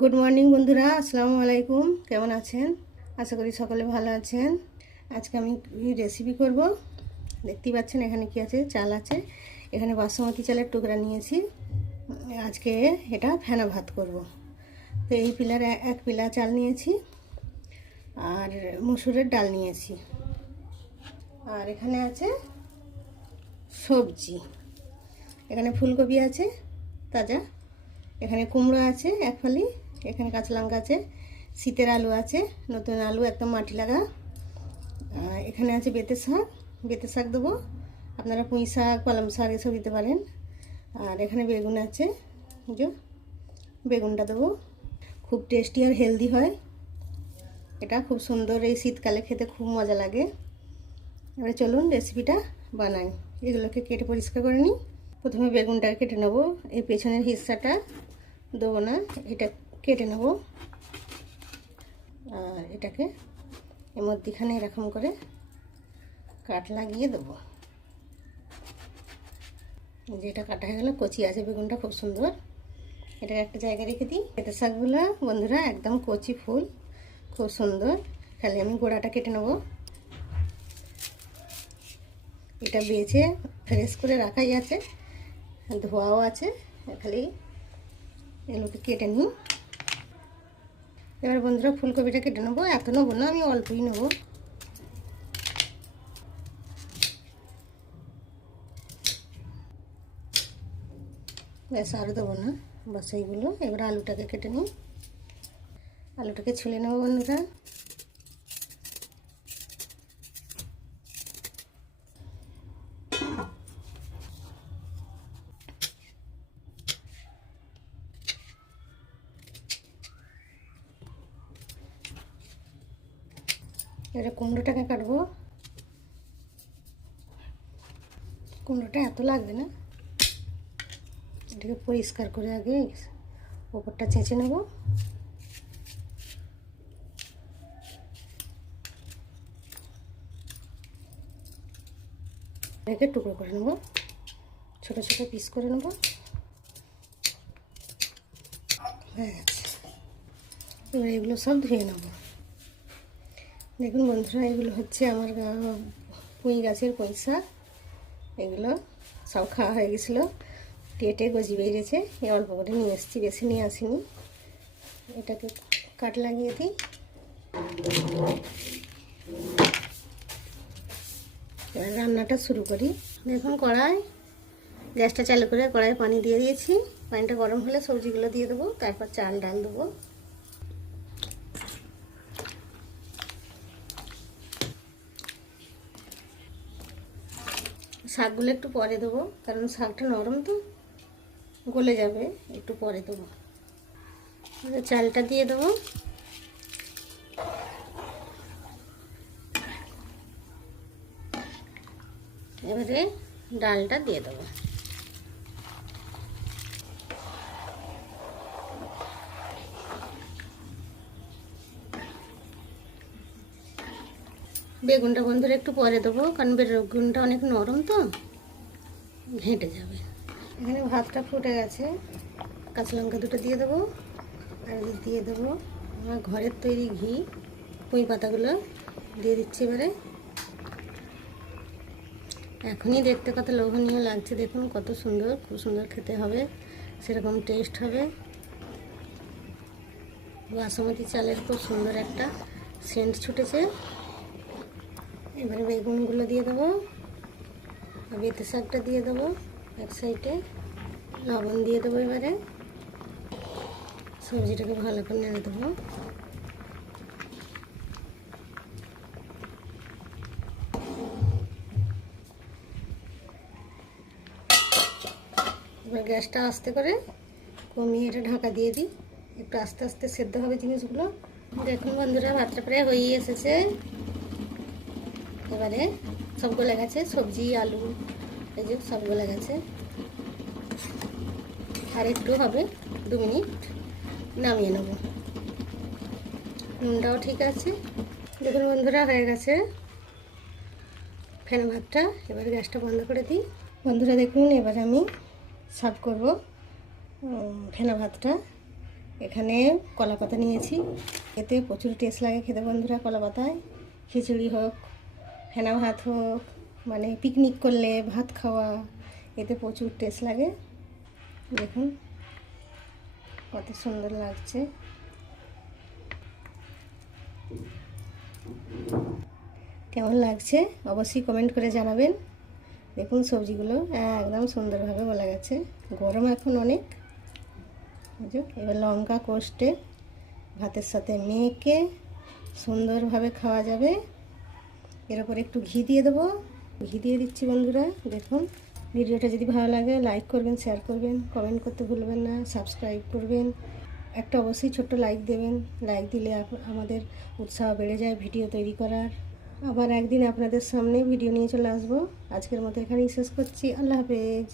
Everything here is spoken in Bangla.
গুড মর্নিং বন্ধুরা। আসসালামু আলাইকুম। কেমন আছেন? আশা করি সকলে ভালো আছেন। আজকে আমি রেসিপি করব? দেখতেই পাচ্ছেন এখানে কি আছে? চাল আছে। এখানে বাসমতি চালের টুকরা নিয়েছি। আজকে এটা ফেনা ভাত করব। তো এই পিলার এক পিলা চাল নিয়েছি। আর মুসুরের ডাল নিয়েছি। আর এখানে আছে সবজি। এখানে ফুলকপি আছে, তাজা। এখানে কুমড়ো আছে, এক ফালি। এখানে কাঁচা লঙ্কা আছে, শীতের আলু আছে, নতুন আলু, একদম মাটি লাগা। এখানে আছে বেতে শাক বেতে শাক দেবো। আপনারা পুঁই শাক, পালং শাক এসব দিতে পারেন। আর এখানে বেগুন আছে যে বেগুনটা দেবো। খুব টেস্টি আর হেলদি হয়। এটা খুব সুন্দর, এই শীতকালে খেতে খুব মজা লাগে। এবারে চলুন রেসিপিটা বানাই। এগুলোকে কেটে পরিষ্কার করে নিই। প্রথমে বেগুনটাকে কেটে নেব। এই পেছনের হিস্সাটা দেবো না, এটা কেটে নেব। আর এটাকে এর মধ্যেখানে এরকম করে কাট লাগিয়ে দেবো। যেটা কাটা হয়ে গেলো কচি আছে, বেগুনটা খুব সুন্দর। এটাকে একটা জায়গায় রেখে দিই। এতে শাকগুলো, বন্ধুরা, একদম কচি ফুল, খুব সুন্দর। খালি আমি গোড়াটা কেটে নেব। এটা বেছে ফ্রেশ করে রাখাই আছে, ধোয়াও আছে। খালি এগুলোকে কেটে নিই। এবার বন্ধুরা ফুলকপিটা কেটে নেব। এত নেব না, আমি অল্পই নেব। ব্যাস, আর দেবো না। বাস এইগুলো। এবার আলুটাকে কেটে নিই। আলুটাকে ছুলে নেব বন্ধুরা। এবারে কুমড়োটাকে কাটবো। কুমড়োটা এত লাগবে না। এটাকে পরিষ্কার করে আগে ওপরটা চেঁচে নেব। রেখে টুকরো করে নেব। ছোটো ছোটো পিস করে নেব। হয়ে এবার এগুলো সব ধুয়ে নেব। দেখুন বন্ধুরা, এগুলো হচ্ছে আমার পুঁই গাছের শাক এগুলো সব খাওয়া হয়ে গেছিল। কেটে গজি বেরিয়েছে। এই অল্প করে নিয়ে এসেছি, বেশি নিয়ে আসিনি। এটাকে কাট লাগিয়ে দিই। রান্নাটা শুরু করি। দেখুন কড়াই। গ্যাসটা চালু করে কড়াই পানি দিয়ে দিয়েছি। পানিটা গরম হলে সবজিগুলো দিয়ে দেবো, তারপর চাল, ডাল দেবো। শাকগুলো একটু পরে দেবো, কারণ শাকটা নরম তো। গলে যাবে, একটু পরে দেবো। চালটা দিয়ে দেবো। এবারে ডালটা দিয়ে দেবো। বেগুনটা বন্ধুরা একটু পরে দেবো, কারণ বেগুনটা অনেক নরম তো, ঘেঁটে যাবে। এখানে ভাতটা ফুটে গেছে। কাঁচা লঙ্কা দুটো দিয়ে দেবো, আর দিয়ে দেবো। আমার ঘরের তৈরি ঘি, পুঁই পাতাগুলো দিয়ে দিচ্ছি এবারে। এখনই দেখতে কত লোভনীয় লাগছে, দেখুন কত সুন্দর, খুব সুন্দর খেতে হবে, সেরকম টেস্ট হবে। বাসমতি চালের খুব সুন্দর একটা সেন্ট ছুটেছে। এবারে বেগুনগুলো দিয়ে দেবো আর বেতে শাকটা দিয়ে দেবো এক সাইডে। লবণ দিয়ে দেবো এবারে। সবজিটাকে ভালো করে নেড়ে দেবো। এবার গ্যাসটা আস্তে করে কমিয়ে এটা ঢাকা দিয়ে দিই। একটু আস্তে আস্তে সেদ্ধ হবে জিনিসগুলো। দেখুন বন্ধুরা, ভাতটা প্রায় হয়েই এসেছে। এবারে সব গলে গেছে, সবজি, আলু, এই যে সব গলে গেছে। আর একটু হবে, দু মিনিট নামিয়ে নেব। নুনটাও ঠিক আছে। দেখুন বন্ধুরা, হয়ে গেছে। ফেনা ভাতটা, এবার গ্যাসটা বন্ধ করে দিই। বন্ধুরা, দেখুন, এবার আমি সার্ভ করব ফেনা ভাতটা। এখানে কলা পাতা নিয়েছি। এতে প্রচুর টেস্ট লাগে খেতে বন্ধুরা কলা পাতায় খিচুড়ি হোক ফেনা ভাত হোক মানে পিকনিক করলে ভাত খাওয়া, এতে প্রচুর টেস্ট লাগে। দেখুন, কত সুন্দর লাগছে। কেমন লাগছে? অবশ্যই কমেন্ট করে জানাবেন। দেখুন সবজিগুলো একদম সুন্দরভাবে বলা গেছে। গরম এখন অনেক। বুঝো এবার লঙ্কা কোষ্টে ভাতের সাথে মেখে সুন্দরভাবে খাওয়া যাবে। এর উপর একটু ঘি দিয়ে দেবো। ঘি দিয়ে দিচ্ছি বন্ধুরা, দেখুন। ভিডিওটা যদি ভালো লাগে লাইক করবেন শেয়ার করবেন কমেন্ট করতে ভুলবেন না সাবস্ক্রাইব করবেন। একটা অবশ্যই ছোট্ট লাইক দেবেন। লাইক দিলে আমাদের উৎসাহ বেড়ে যায় ভিডিও তৈরি করার। আবার একদিন আপনাদের সামনে ভিডিও নিয়ে চলে আসব। আজকের মতো এখানেই শেষ করছি। আল্লাহ হাফেজ।